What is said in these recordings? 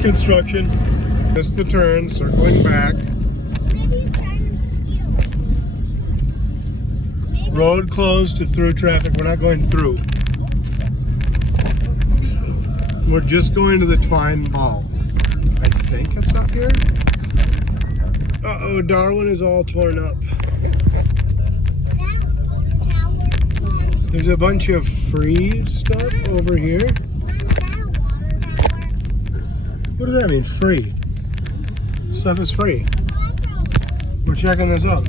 construction. Missed the turn, circling back. Road closed to through traffic. We're not going through. We're just going to the Twine Ball. I think it's up here. Uh-oh, Darwin is all torn up. There's a bunch of free stuff over here. What does that mean, free? Stuff is free. We're checking this out.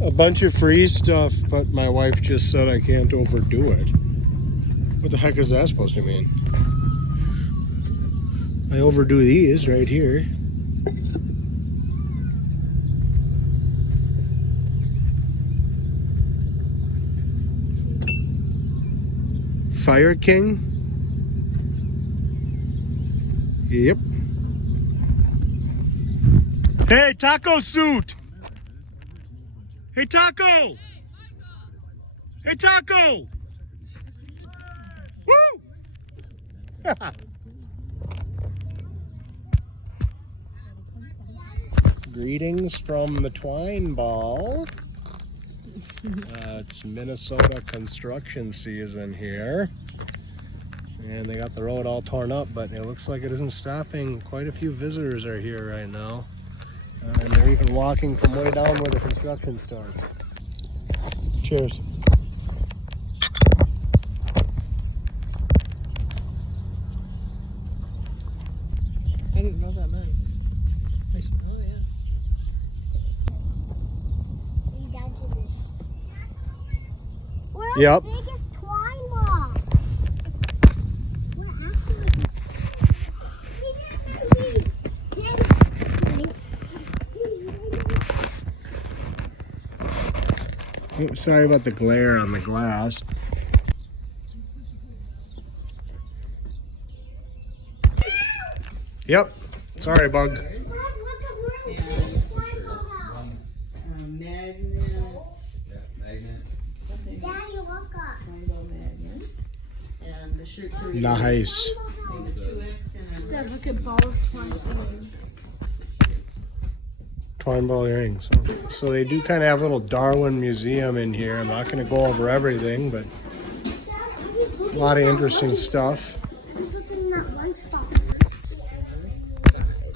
A bunch of free stuff, but my wife just said I can't overdo it. What the heck is that supposed to mean? I overdo these right here. Fire King? Yep. Hey, taco suit! Hey, Taco! Hey, Taco! Woo! Greetings from the Twine Ball. It's Minnesota construction season here. And they got the road all torn up, but it looks like it isn't stopping. Quite a few visitors are here right now. And they're even walking from way down where the construction starts. Cheers. I didn't know that meant. Oh, yeah. Yep. We're the biggest twine ball. Oh, sorry about the glare on the glass. Yep. Sorry, bug. Daddy, look up. And the shirts are Nice. Dad, look at ball of twine. Twine ball earrings. So they do kind of have a little Darwin museum in here. I'm not going to go over everything, but a lot of interesting stuff.